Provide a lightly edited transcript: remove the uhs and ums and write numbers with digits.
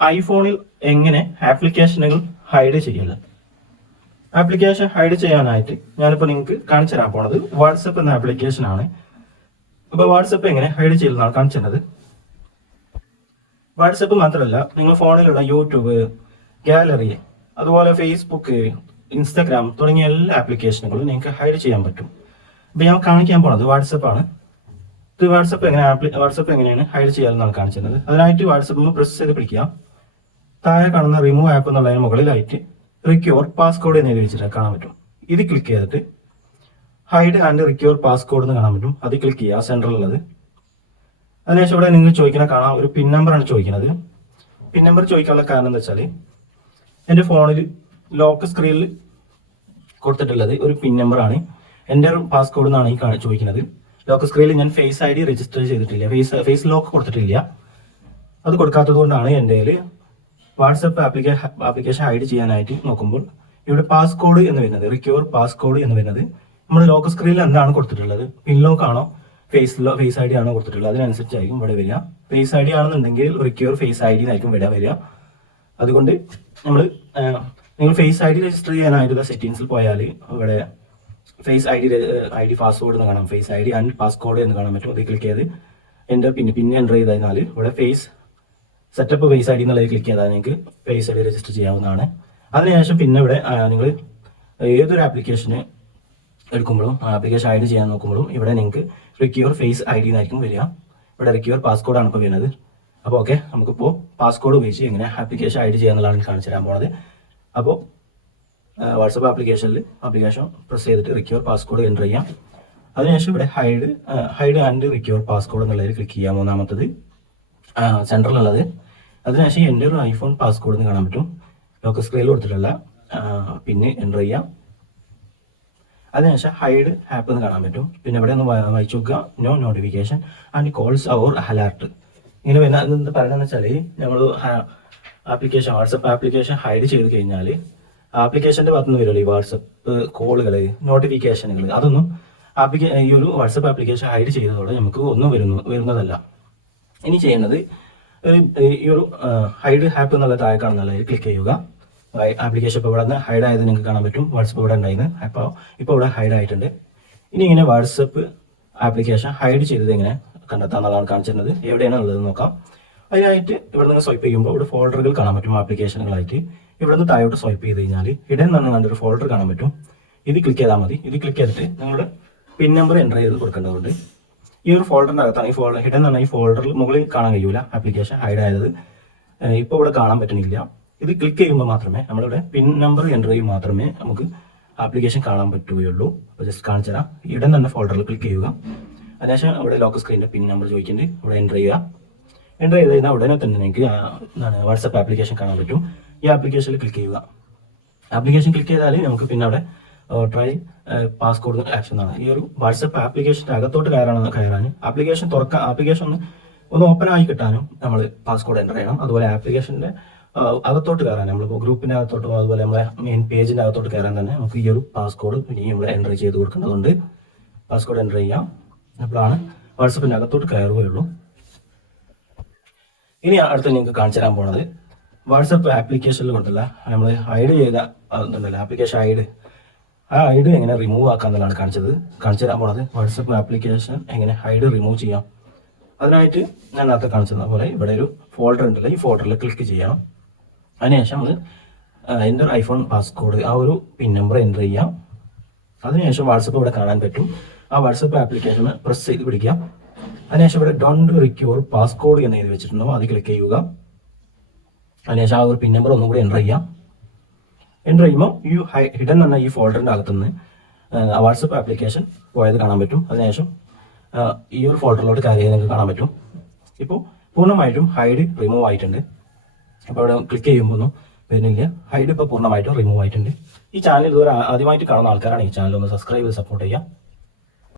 ഐഫോണിൽ എങ്ങനെ ആപ്ലിക്കേഷനുകൾ ഹൈഡ് ചെയ്യല്. ആപ്ലിക്കേഷൻ ഹൈഡ് ചെയ്യാനായിട്ട് ഞാനിപ്പോൾ നിങ്ങൾക്ക് കാണിച്ചു തരാൻ പോണത് വാട്സപ്പ് എന്ന ആപ്ലിക്കേഷൻ ആണ്. അപ്പോൾ വാട്സപ്പ് എങ്ങനെ ഹൈഡ് ചെയ്യുന്നതാണ് കാണിച്ചിരുന്നത്. വാട്സപ്പ് മാത്രമല്ല, നിങ്ങൾ ഫോണിലുള്ള യൂട്യൂബ്, ഗാലറി, അതുപോലെ ഫേസ്ബുക്ക്, ഇൻസ്റ്റാഗ്രാം തുടങ്ങിയ എല്ലാ ആപ്ലിക്കേഷനുകളും നിങ്ങൾക്ക് ഹൈഡ് ചെയ്യാൻ പറ്റും. അപ്പോൾ ഞാൻ കാണിക്കാൻ പോണത് വാട്സപ്പാണ്. ഇത് വാട്സപ്പ് എങ്ങനെയാണ് ഹൈഡ് ചെയ്യാമെന്നാണ് കാണിച്ചിരുന്നത്. അതിനായിട്ട് വാട്സപ്പ് പ്രസ് ചെയ്ത് പിടിക്കുക. താഴെ കാണുന്ന റിമൂവ് ആപ്പ് എന്നുള്ളതിന് മുകളിലായിട്ട് റിക്യൂർ പാസ്കോഡ് എന്ന് എഴുതി വെച്ചിട്ട് കാണാൻ പറ്റും. ഇത് ക്ലിക്ക് ചെയ്തിട്ട് ഹൈഡ് ആൻഡ് റിക്യൂർ പാസ്കോഡ് എന്ന് കാണാൻ പറ്റും. അത് ക്ലിക്ക് ചെയ്യുക, സെൻട്രലുള്ളത്. അതിനുശേഷം ഇവിടെ നിങ്ങൾ ചോദിക്കുന്ന കാണാം, ഒരു പിൻ നമ്പറാണ് ചോദിക്കുന്നത്. പിൻ നമ്പർ ചോദിക്കാനുള്ള കാരണം എന്താ വെച്ചാൽ എൻ്റെ ഫോണിൽ ലോക്ക് സ്ക്രീനിൽ കൊടുത്തിട്ടുള്ളത് ഒരു പിൻ നമ്പറാണ്. എൻ്റെ ഒരു പാസ്കോഡ് എന്നാണ് ഈ ചോദിക്കുന്നത്. ലോക്ക് സ്ക്രീനിൽ ഞാൻ ഫേസ് ID രജിസ്റ്റർ ചെയ്തിട്ടില്ല, ഫേസ് ലോക്ക് കൊടുത്തിട്ടില്ല. അത് കൊടുക്കാത്തത് കൊണ്ടാണ് എൻ്റെ വാട്സപ്പ് ആപ്ലിക്കേഷൻ ഹൈഡ് ചെയ്യാനായിട്ട് നോക്കുമ്പോൾ ഇവിടെ പാസ്കോഡ് എന്ന് വരുന്നത്, റിക്യൂർ പാസ്കോഡ് എന്ന് വരുന്നത് നമ്മൾ ലോക്ക് സ്ക്രീനിൽ എന്താണ് കൊടുത്തിട്ടുള്ളത്, പിൻ ലോക്ക് ആണോ ഫേസ് ID ആണോ കൊടുത്തിട്ടുള്ളത്, അതിനനുസരിച്ചായിരിക്കും ഇവിടെ വരിക. ഫേസ് ID ആണെന്നുണ്ടെങ്കിൽ റിക്യൂർ ഫേസ് ID എന്നായിരിക്കും ഇവിടെ വരിക. അതുകൊണ്ട് നിങ്ങൾ ഫേസ് ID രജിസ്റ്റർ ചെയ്യാനായിട്ട് സെറ്റിംഗ്സിൽ പോയാൽ ഇവിടെ ഫേസ് ID പാസ്വേഡ് എന്ന് കാണാം, ഫേസ് ID ആൻഡ് പാസ്കോഡ് എന്ന് കാണാൻ പറ്റും. അത് ക്ലിക്ക് ചെയ്ത് എൻ്റെ പിന്നെ എൻ്റർ ചെയ്താൽ ഇവിടെ ഫേസ് സെറ്റപ്പ് ഫേസ് ID എന്നുള്ളത് ക്ലിക്ക് ചെയ്താൽ നിങ്ങൾക്ക് ഫേസ് ID രജിസ്റ്റർ ചെയ്യാവുന്നതാണ്. അതിനുശേഷം പിന്നെ ഇവിടെ നിങ്ങൾ ഏതൊരു ആപ്ലിക്കേഷന് എടുക്കുമ്പോഴും ആപ്ലിക്കേഷൻ ഹൈഡ് ചെയ്യാൻ നോക്കുമ്പോഴും ഇവിടെ നിങ്ങൾക്ക് റിക്യൂർ ഫേസ് ID എന്നായിരിക്കും വരിക. ഇവിടെ റിക്യൂർ പാസ്കോഡാണ് ഇപ്പോൾ വരുന്നത്. അപ്പോൾ ഓക്കെ, നമുക്കിപ്പോൾ പാസ്കോഡ് ഉപയോഗിച്ച് എങ്ങനെ ആപ്ലിക്കേഷൻ ഹൈഡ് ചെയ്യാന്നുള്ളതാണ് കാണിച്ചു തരാൻ പോകുന്നത്. അപ്പോൾ വാട്സപ്പ് ആപ്ലിക്കേഷൻ പ്രസ് ചെയ്തിട്ട് റിക്യൂർ പാസ്കോഡ് എൻ്റർ ചെയ്യാം. അതിനുശേഷം ഇവിടെ ഹൈഡ് ആൻഡ് റിക്യൂർ പാസ്കോഡ് എന്നുള്ളതിൽ ക്ലിക്ക് ചെയ്യാം. മൂന്നാമത്തത് സെൻട്രലുള്ളത്. അതിനുശേഷം എൻ്റെ ഒരു ഐഫോൺ പാസ്കോഡ് എന്ന് കാണാൻ പറ്റും. ലോക്ക് സ്ക്രീനിൽ കൊടുത്തിട്ടുള്ള പിന്നെ എൻ്റർ ചെയ്യാം. അതിനുശേഷം ഹൈഡ് ആപ്പ് എന്ന് കാണാൻ പറ്റും. പിന്നെ ഇവിടെ ഒന്ന് വായിച്ചു നോക്കുക, no notification and calls or alert. ഇങ്ങനെ വരുന്നത് പറയുന്നത് വെച്ചാൽ നമ്മൾ വാട്സപ്പ് ആപ്ലിക്കേഷൻ ഹൈഡ് ചെയ്ത് കഴിഞ്ഞാൽ ആപ്ലിക്കേഷൻ്റെ ഭാഗത്തുനിന്ന് വരുമല്ലോ ഈ വാട്സപ്പ് കോളുകൾ, നോട്ടിഫിക്കേഷനുകൾ, അതൊന്നും ഈ ഒരു വാട്സപ്പ് ആപ്ലിക്കേഷൻ ഹൈഡ് ചെയ്തതോടെ നമുക്ക് ഒന്നും വരുന്നതല്ല. ഇനി ചെയ്യേണ്ടത് ഈ ഒരു ഹൈഡ് ആപ്പ് എന്നുള്ള താഴെ കാണുന്നതിൽ ക്ലിക്ക് ചെയ്യുക. ആപ്ലിക്കേഷൻ ഇപ്പോൾ ഇവിടെ നിന്ന് ഹൈഡ് ആയത് നിങ്ങൾക്ക് കാണാൻ പറ്റും. വാട്സപ്പ് ഇവിടെ ഉണ്ടായിരുന്നു, അപ്പോൾ ഇവിടെ ഹൈഡ് ആയിട്ടുണ്ട്. ഇനി ഇങ്ങനെ വാട്സപ്പ് ആപ്ലിക്കേഷൻ ഹൈഡ് ചെയ്തത് എങ്ങനെ കണ്ടെത്താമെന്നുള്ളതാണ് കാണിച്ചിരുന്നത്. എവിടെയാണ് ഉള്ളത് നോക്കാം. അതിനായിട്ട് ഇവിടെ നിന്ന് സ്വൈപ്പ് ചെയ്യുമ്പോൾ ഇവിടെ ഫോൾഡറുകൾ കാണാൻ പറ്റും ആപ്ലിക്കേഷനുകളായിട്ട്. ഇവിടെ നിന്ന് താഴോട്ട് സ്വൈപ്പ് ചെയ്ത് കഴിഞ്ഞാൽ ഹിഡൻ എന്ന് നല്ലൊരു ഫോൾഡർ കാണാൻ പറ്റും. ഇത് ക്ലിക്ക് ചെയ്താൽ മതി. ഇത് ക്ലിക്ക് ചെയ്തിട്ട് നിങ്ങളുടെ പിൻ നമ്പർ എൻ്റർ ചെയ്ത് കൊടുക്കേണ്ടതുണ്ട്. ഈ ഒരു ഫോൾഡറിൻ്റെ അകത്താണ് ഈ ഹിഡൻ എന്ന് പറഞ്ഞാൽ ഈ ഫോൾഡറിൽ മുകളിൽ കാണാൻ കഴിയൂല ആപ്ലിക്കേഷൻ ഹൈഡ് ആയത്. ഇപ്പോൾ ഇവിടെ കാണാൻ പറ്റുന്നില്ല. ഇത് ക്ലിക്ക് ചെയ്യുമ്പോൾ മാത്രമേ നമ്മളിവിടെ പിൻ നമ്പർ എൻ്റർ ചെയ്യുമ്പോൾ മാത്രമേ നമുക്ക് ആപ്ലിക്കേഷൻ കാണാൻ പറ്റുകയുള്ളൂ. അപ്പോൾ ജസ്റ്റ് കാണിച്ചു തരാം. ഹിഡൻ എന്ന ഫോൾഡറിൽ ക്ലിക്ക് ചെയ്യുക. അതിനുശേഷം ഇവിടെ ലോക്ക് സ്ക്രീനിൻ്റെ പിൻ നമ്പർ ചോദിക്കുന്നുണ്ട്, ഇവിടെ എൻ്റർ ചെയ്യുക. എൻ്റർ ചെയ്ത് കഴിഞ്ഞാൽ ഉടനെ തന്നെ നിങ്ങൾക്ക് വാട്സപ്പ് ആപ്ലിക്കേഷൻ കാണാൻ പറ്റും. ഈ ആപ്ലിക്കേഷനിൽ ക്ലിക്ക് ചെയ്യുക. ആപ്ലിക്കേഷൻ ക്ലിക്ക് ചെയ്താൽ നമുക്ക് പിന്നെ അവിടെ ട്രൈ പാസ്കോഡ് ആക്ഷൻ എന്നാണ്. ഈ ഒരു വാട്സപ്പ് ആപ്ലിക്കേഷൻ്റെ അകത്തോട്ട് കയറാൻ ആപ്ലിക്കേഷൻ ഒന്ന് ഓപ്പൺ ആയി കിട്ടാനും നമ്മൾ പാസ്കോഡ് എൻ്റർ ചെയ്യണം. അതുപോലെ ആപ്ലിക്കേഷൻ്റെ അകത്തോട്ട് കയറാൻ നമ്മളിപ്പോൾ ഗ്രൂപ്പിൻ്റെ അകത്തോട്ടും അതുപോലെ നമ്മളെ മെയിൻ പേജിൻ്റെ അകത്തോട്ട് കയറാൻ തന്നെ നമുക്ക് ഈ ഒരു പാസ്കോഡ് ഇനിയും ഇവിടെ എൻ്റർ ചെയ്ത് കൊടുക്കേണ്ടതുണ്ട്. പാസ്കോഡ് എൻ്റർ ചെയ്യാം. അപ്പോഴാണ് വാട്സപ്പിൻ്റെ അകത്തോട്ട് കയറുകയുള്ളൂ. ഇനി അടുത്ത് നിങ്ങൾക്ക് കാണിച്ചു തരാൻ പോകുന്നത് വാട്സപ്പ് ആപ്ലിക്കേഷനിൽ കൊടുത്തുള്ള നമ്മൾ ഹൈഡ് ചെയ്ത അതുണ്ടല്ലോ ആപ്ലിക്കേഷൻ ഹൈഡ് എങ്ങനെ റിമൂവ് ആക്കാമെന്നുള്ളതാണ് കാണിച്ചു തരാൻ പോകുന്നത്. വാട്സപ്പ് ആപ്ലിക്കേഷൻ എങ്ങനെ ഹൈഡ് റിമൂവ് ചെയ്യാം. അതിനായിട്ട് ഞാൻ നേരത്തെ കാണിച്ചു തന്ന പോലെ ഇവിടെ ഒരു ഫോൾഡർ ഉണ്ടല്ലോ, ഈ ഫോൾഡറിൽ ക്ലിക്ക് ചെയ്യണം. അതിനുശേഷം നമ്മൾ എൻ്റെ ഒരു ഐഫോൺ പാസ്കോഡ് ആ ഒരു പിൻ നമ്പർ എൻ്റർ ചെയ്യാം. അതിനുശേഷം വാട്സപ്പ് ഇവിടെ കാണാൻ പറ്റും. ആ വാട്സപ്പ് ആപ്ലിക്കേഷൻ പ്രസ് ചെയ്ത് പിടിക്കുക. അതിനുശേഷം ഇവിടെ ഡോണ്ട് റിക്യൂർ പാസ്കോഡ് എന്ന് എഴുതി വെച്ചിട്ടുണ്ടോ, അത് ക്ലിക്ക് ചെയ്യുക. അതിനുശേഷം ആ ഒരു പിൻ നമ്പർ ഒന്നും കൂടി എൻ്റർ ചെയ്യാം. എൻ്റർ ചെയ്യുമ്പോൾ ഈ ഹിഡൻ എന്ന ഈ ഫോൾഡറിൻ്റെ അകത്തുനിന്ന് വാട്സപ്പ് ആപ്ലിക്കേഷൻ പോയത് കാണാൻ പറ്റും. അതിനുശേഷം ഈ ഒരു ഫോൾഡറിലോട്ട് കയറിയത് നിങ്ങൾക്ക് കാണാൻ പറ്റും. ഇപ്പോൾ പൂർണ്ണമായിട്ടും ഹൈഡ് റിമൂവ് ആയിട്ടുണ്ട്. അപ്പോൾ അവിടെ ക്ലിക്ക് ചെയ്യുമ്പോൾ ഒന്നും വരുന്നില്ല. ഹൈഡ് ഇപ്പോൾ പൂർണ്ണമായിട്ടും റിമൂവ് ആയിട്ടുണ്ട്. ഈ ചാനൽ ഇതുവരെ ആദ്യമായിട്ട് കാണുന്ന ആൾക്കാരാണ് ഈ ചാനൽ ഒന്ന് സബ്സ്ക്രൈബ് ചെയ്ത് സപ്പോർട്ട് ചെയ്യുക.